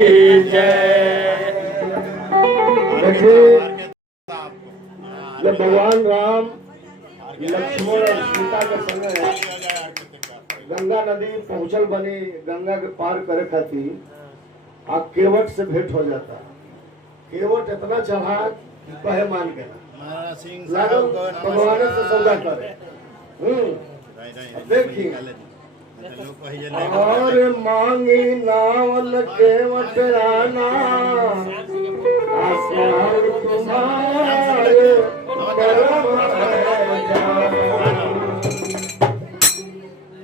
जब भगवान राम लक्ष्मण और सीता के संग गंगा नदी पहुंचल बनी, गंगा के पार करे खातिर आ केवट से भेंट हो जाता। केवट इतना चढ़ा कहे मान गया, भगवान से सौदा करे। देखिए और मांगी नावल केवट राना, आसमान तुम्हारे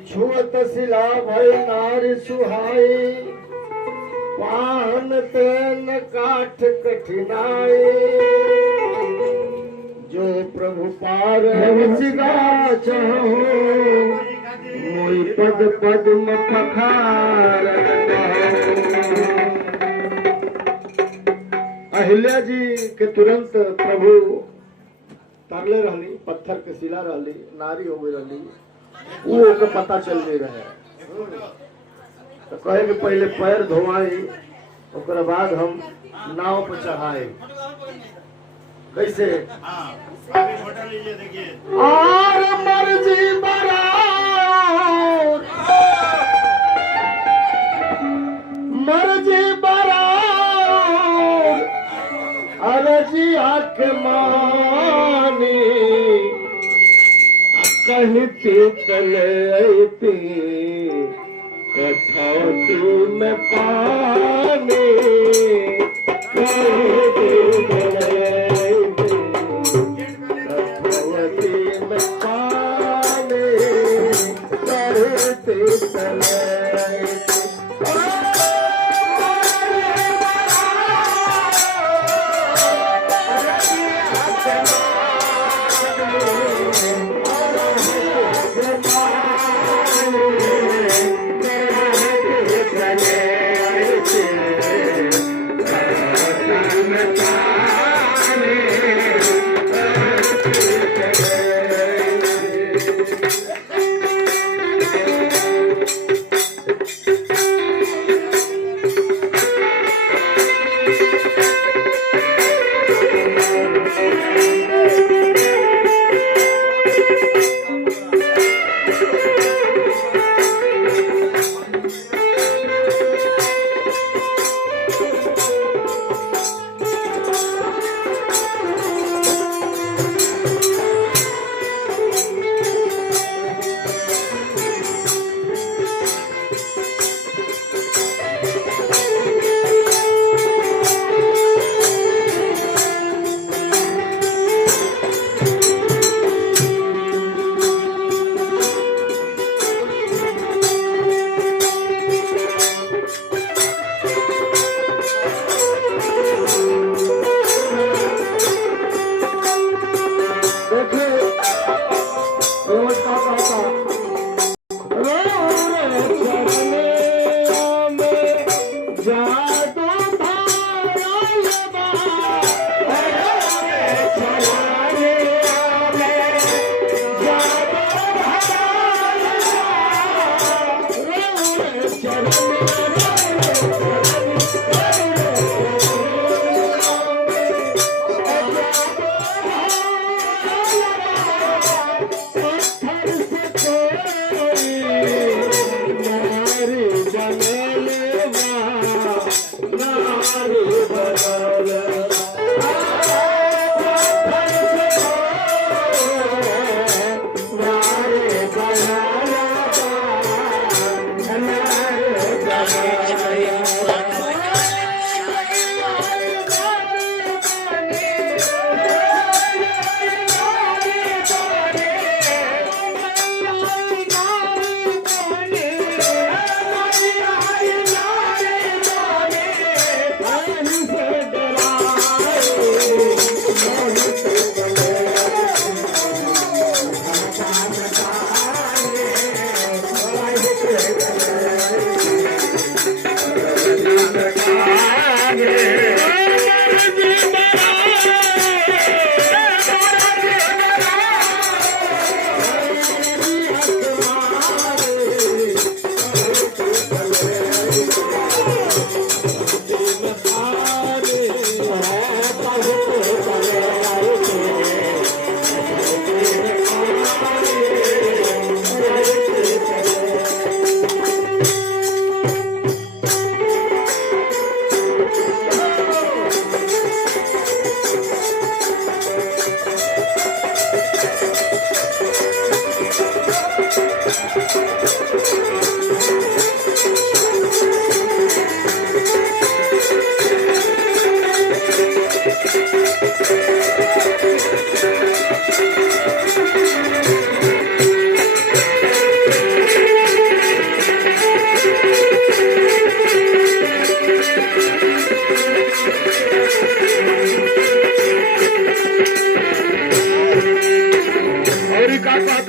छुअत सिला भय नारी सुहाई, पाहन तेन काठ कठिनाई। जो प्रभु पार सिगा चाहो, मोई पद पद्म पखार। अहिल्या जी के तुरंत प्रभु तरले रहली, पत्थर के शिला रहली, नारी हो गई रहली, वो के पता चल नहीं रहे। तो कहे कि पहले पैर धोवाई, ओकर बाद हम नाव पर चढ़ाए। कैसे? और मर्जी बराबर, मर्जी बराबर, अर्जी आके मानी, कहती चले कथौती में पानी,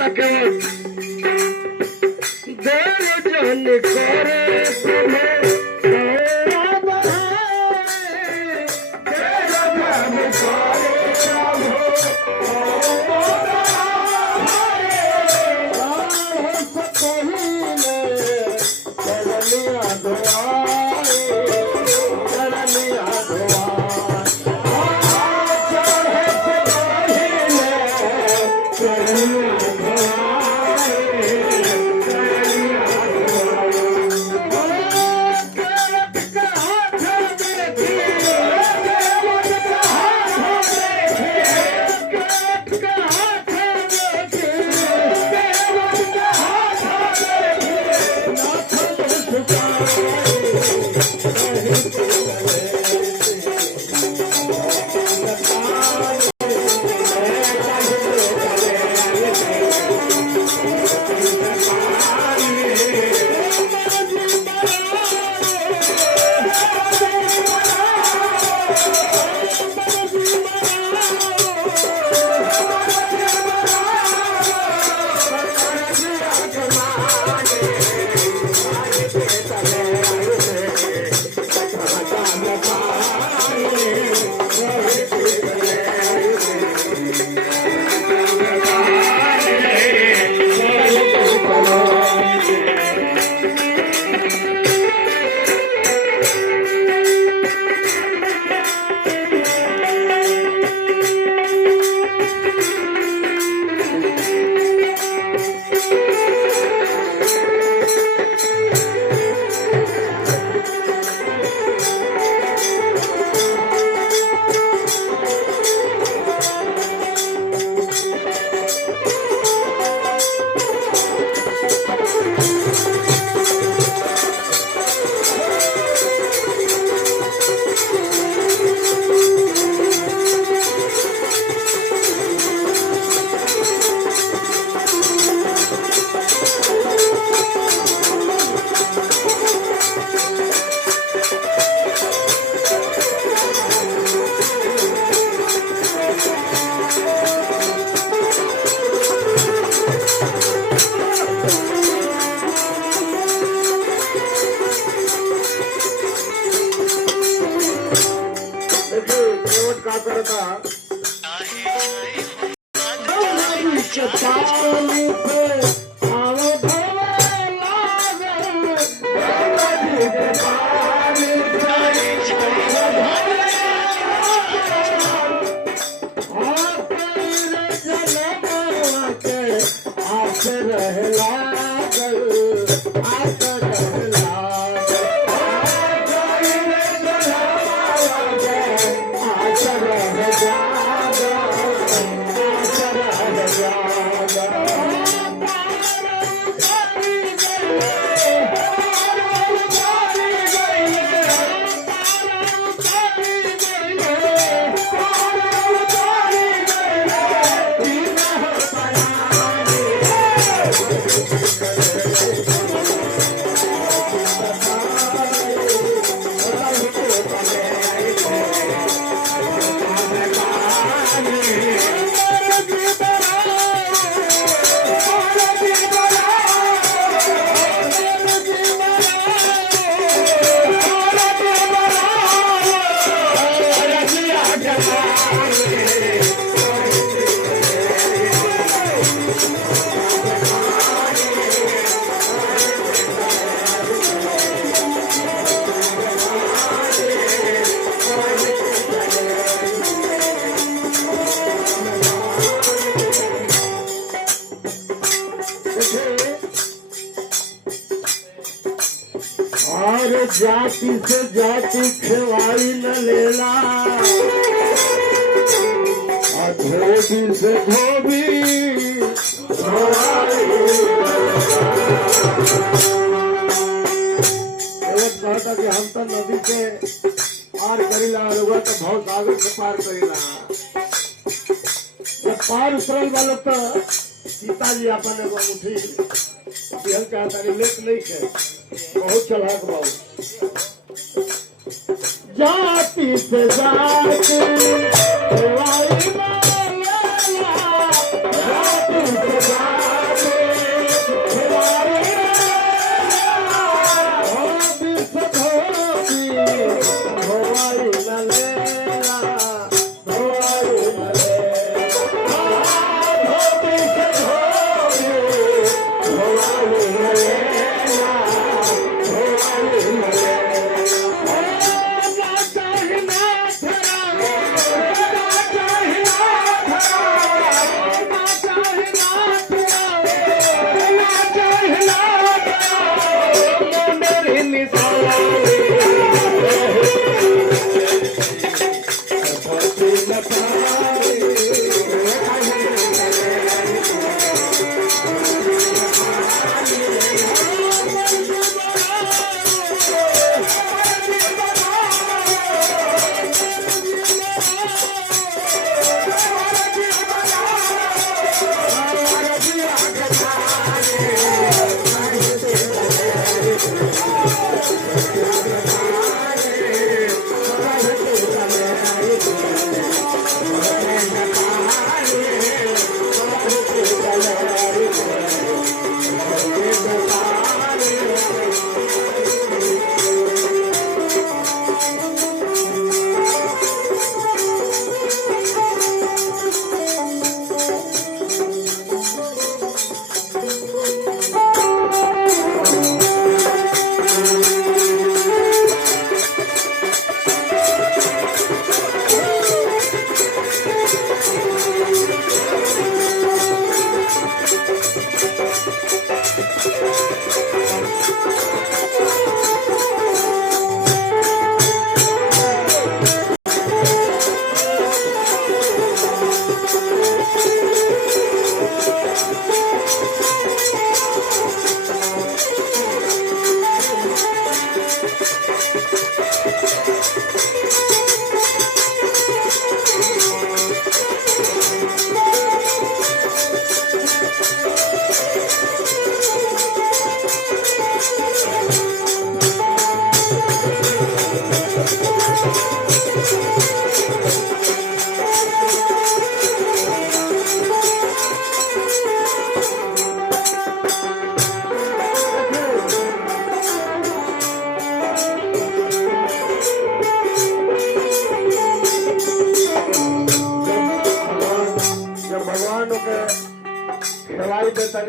कहता केवट देव जन करे तुम्हें जाति से जाति खिवाई न लेला, धोबी से धोबी कहता कि हम तो नदी से पार करीला होगा तो भाव सागर से पार करीला। जब पार उतरल वालों तो सीताजी अपन एगो मुठी बिहल के हाथ लेट नहीं थे, बहुत चलाक बाबू। जाति से जाति खिवाई न लेला, जाति से जाति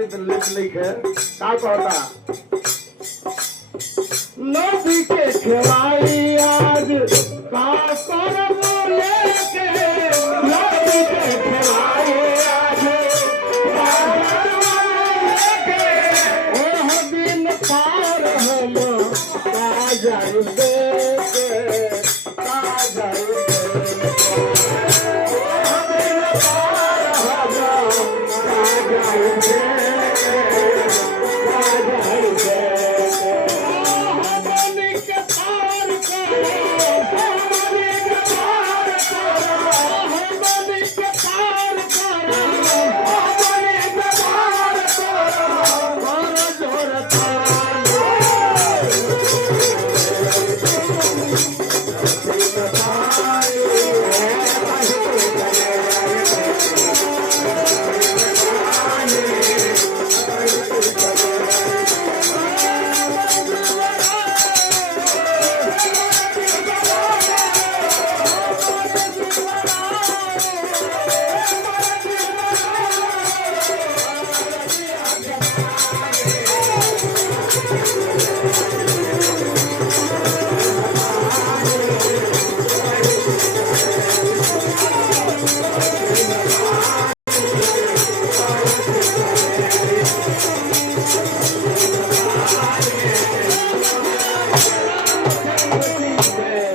बानी तो लिख लिखे का कहता नदी के खेवाई